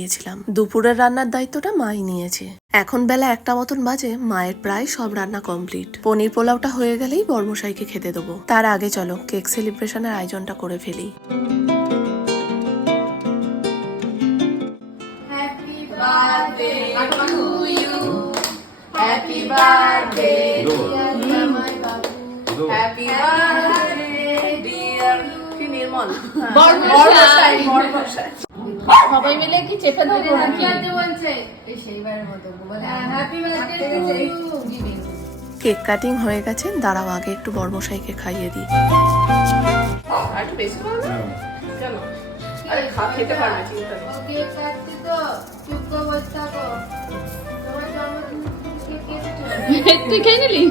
দিয়েছিলাম। দুপুরের রান্নার দায়িত্বটা মাই নিয়েছে। এখন বেলা 1টা মতন বাজে, মায়ের প্রায় সব রান্না কমপ্লিট। পনির পোলাওটা হয়ে গেলেই বর্মশাইকে খেতে দেবো। তার আগে চলো কেক সেলিব্রেশনের আয়োজনটা করে ফেলি। সবাই মিলে কি চেপে ধরবো নাকি? কেক কাটিং হয়ে গেছে, দাঁড়াও আগে একটু বর্মশাইকে খাইয়ে দিই। তুই খেয়ে নিলি?